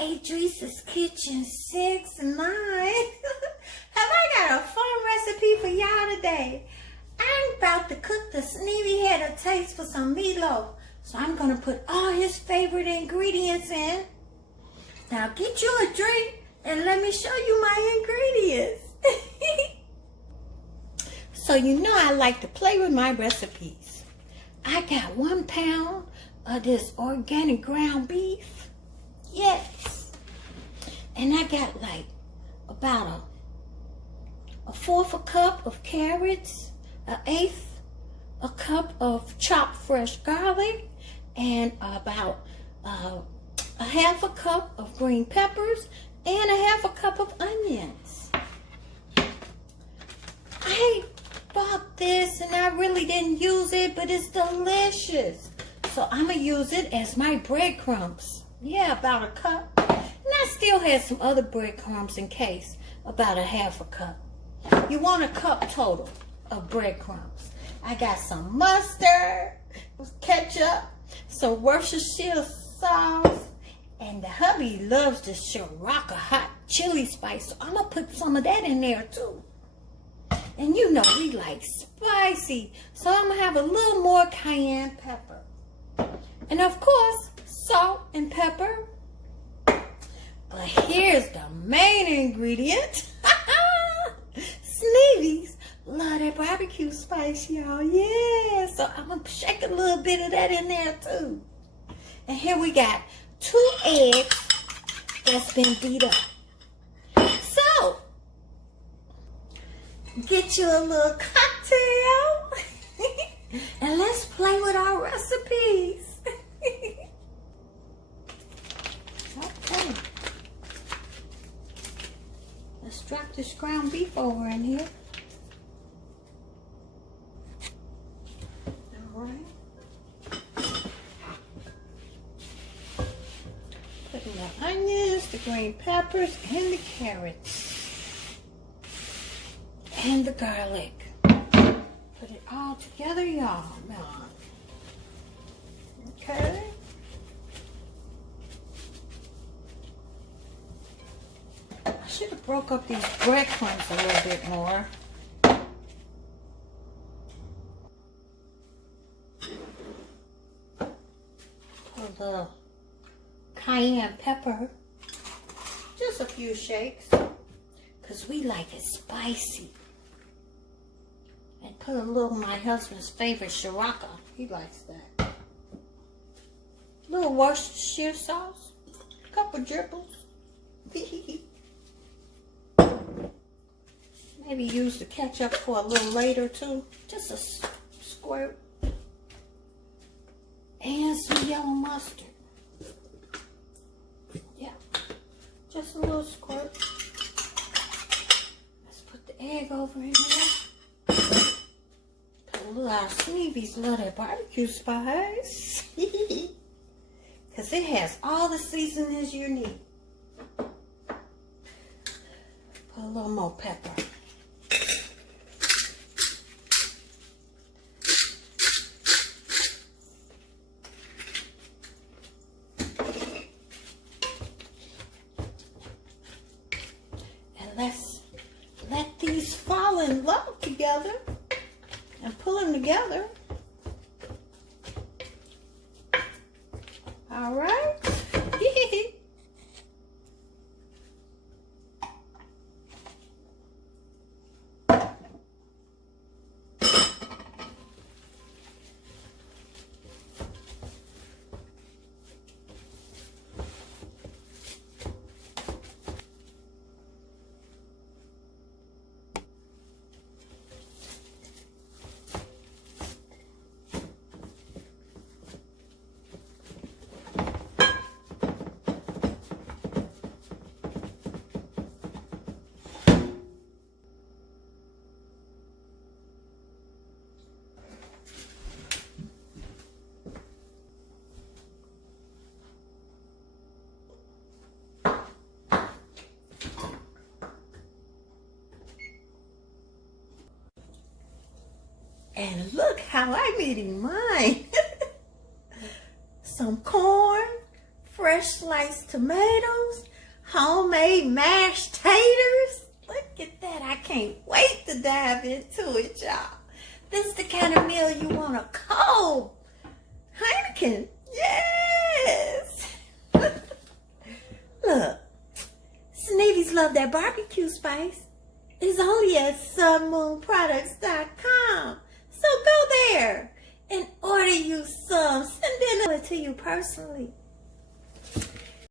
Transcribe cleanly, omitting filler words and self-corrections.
Adrice's Kitchen 6-9. Have I got a fun recipe for y'all today? I'm about to cook the Sneevy had a taste for some meatloaf. So I'm going to put all his favorite ingredients in. Now get you a drink and let me show you my ingredients. So you know I like to play with my recipes. I got 1 pound of this organic ground beef. Yes. And I got like about a 1/4 cup of carrots, 1/8 a cup of chopped fresh garlic, and about a 1/2 cup of green peppers and a 1/2 cup of onions. I bought this and I really didn't use it, but it's delicious. So I'm going to use it as my breadcrumbs. Yeah, about a cup. And I still had some other breadcrumbs in case, about a 1/2 cup. You want a cup total of breadcrumbs. I got some mustard, ketchup, some Worcestershire sauce, and the hubby loves the sriracha hot chili spice, so I'm going to put some of that in there too. And you know we like spicy, so I'm going to have a little more cayenne pepper. And of course, salt and pepper. But here's the main ingredient. Sneevy's love that barbecue spice, y'all. Yeah, so I'm going to shake a little bit of that in there too. And here we got 2 eggs that's been beat up. So, get you a little cocktail and let's play with our recipes. Okay. Let's drop this ground beef over in here. All right. Putting the onions, the green peppers, and the carrots. And the garlic. Put it all together, y'all. Okay. I should have broke up these breadcrumbs a little bit more. Put the cayenne pepper. Just a few shakes. Because we like it spicy. And put a little of my husband's favorite sriracha. He likes that. A little Worcestershire sauce. A couple dribbles. Maybe use the ketchup for a little later too. Just a squirt. And some yellow mustard. Yeah. Just a little squirt. Let's put the egg over in there. Put a little of Sneevy's love that barbecue spice. Because it has all the seasonings you need. Put a little more pepper. And let's let these fall in love together and pull them together. All right. And look how I'm eating mine. Some corn, fresh fresh sliced tomatoes, homemade mashed taters. Look at that. I can't wait to dive into it, y'all. This is the kind of meal you want to cold. Heineken. Yes. Look. Sneevy's love that barbecue spice. It's only at sunmoonproducts.com. So go there and order you some. Send it to you personally.